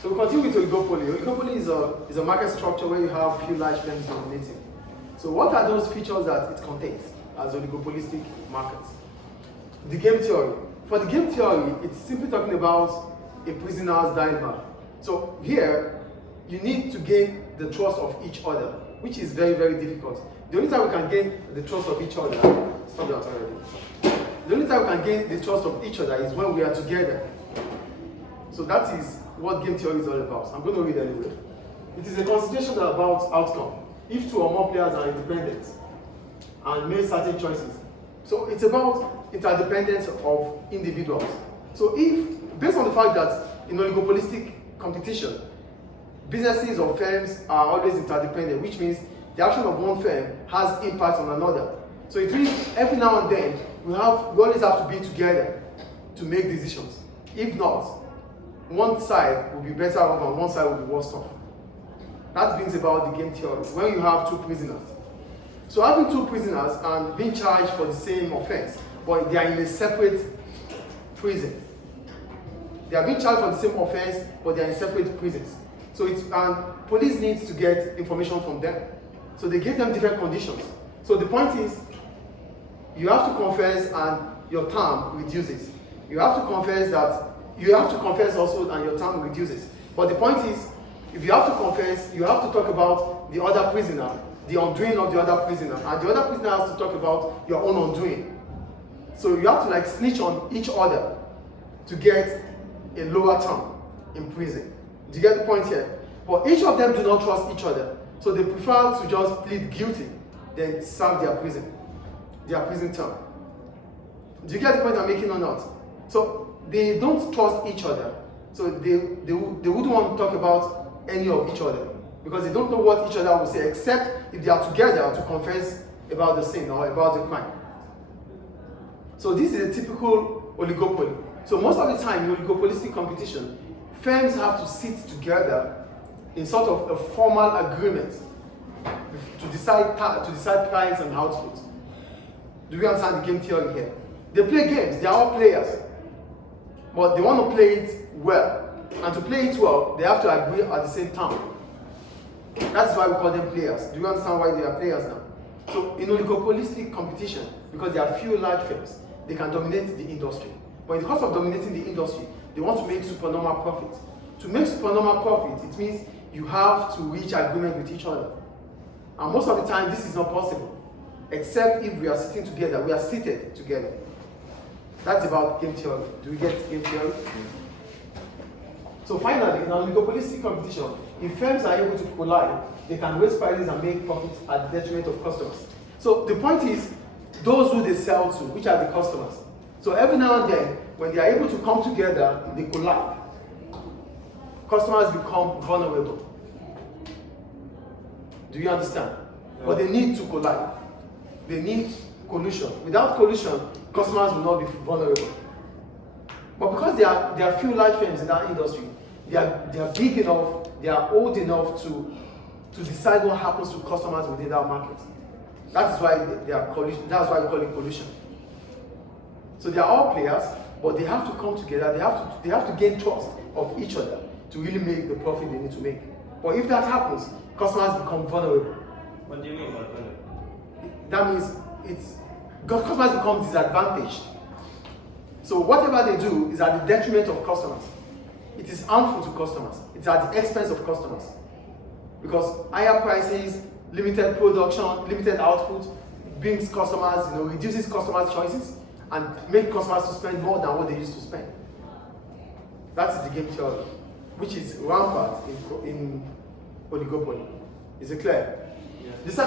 So we continue with oligopoly. Oligopoly is a market structure where you have few large firms dominating. So what are those features that it contains as oligopolistic markets? The game theory. For the game theory, it's simply talking about a prisoner's dilemma. So here, you need to gain the trust of each other, which is very, very difficult. The only time we can gain the trust of each other, stop that already. The only time we can gain the trust of each other is when we are together. So that is what game theory is all about. I'm going to read anyway. It is a consideration about outcome. If two or more players are independent and make certain choices. So it's about interdependence of individuals. So if, based on the fact that in oligopolistic competition, businesses or firms are always interdependent, which means the action of one firm has impact on another. So it means every now and then we always have to be together to make decisions. If not, one side will be better off and one side will be worse off. That brings about the game theory, when you have two prisoners. So having two prisoners and being charged for the same offense, but they are in a separate prison. They are being charged for the same offense, but they are in separate prisons. So police needs to get information from them. So they give them different conditions. So the point is, you have to confess and your term reduces. You have to confess also and your term reduces. But the point is, if you have to confess, you have to talk about the other prisoner, the undoing of the other prisoner, and the other prisoner has to talk about your own undoing. So you have to like snitch on each other to get a lower term in prison. Do you get the point here? But each of them do not trust each other. So they prefer to just plead guilty than serve their prison term. Do you get the point I'm making or not? So they don't trust each other. So they wouldn't want to talk about any of each other because they don't know what each other will say except if they are together to confess about the sin or about the crime. So this is a typical oligopoly. So most of the time in oligopolistic competition, firms have to sit together in sort of a formal agreement to decide price and output. Do we understand the game theory here? They play games, they are all players, but they want to play it well. And to play it well, they have to agree at the same time. That's why we call them players. Do you understand why they are players now? So in oligopolistic competition, because there are few large firms, they can dominate the industry. But in the course of dominating the industry, they want to make supernormal profit. To make supernormal profit, it means you have to reach agreement with each other. And most of the time, this is not possible, except if we are sitting together, we are seated together. That's about game theory. Do we get game theory? So finally, in oligopolistic competition, if firms are able to collide, they can raise prices and make profits at the detriment of customers. So the point is, those who they sell to, which are the customers. So every now and then, when they are able to come together, they collide. Customers become vulnerable. Do you understand? Yeah. But they need to collide. They need collusion. Without collusion, customers will not be vulnerable. But because there are few large firms in that industry, they are big enough, they are old enough to decide what happens to customers within that market. That's why they are collusion. That's why we call it collusion. So they are all players, but they have to come together. They have to gain trust of each other to really make the profit they need to make. But if that happens, customers become vulnerable. What do you mean by vulnerable? That means customers become disadvantaged. So whatever they do is at the detriment of customers. It is harmful to customers. It's at the expense of customers. Because higher prices, limited production, limited output brings customers, reduces customers' choices and make customers to spend more than what they used to spend. That is the game theory, which is rampant in oligopoly. Is it clear? Yeah. The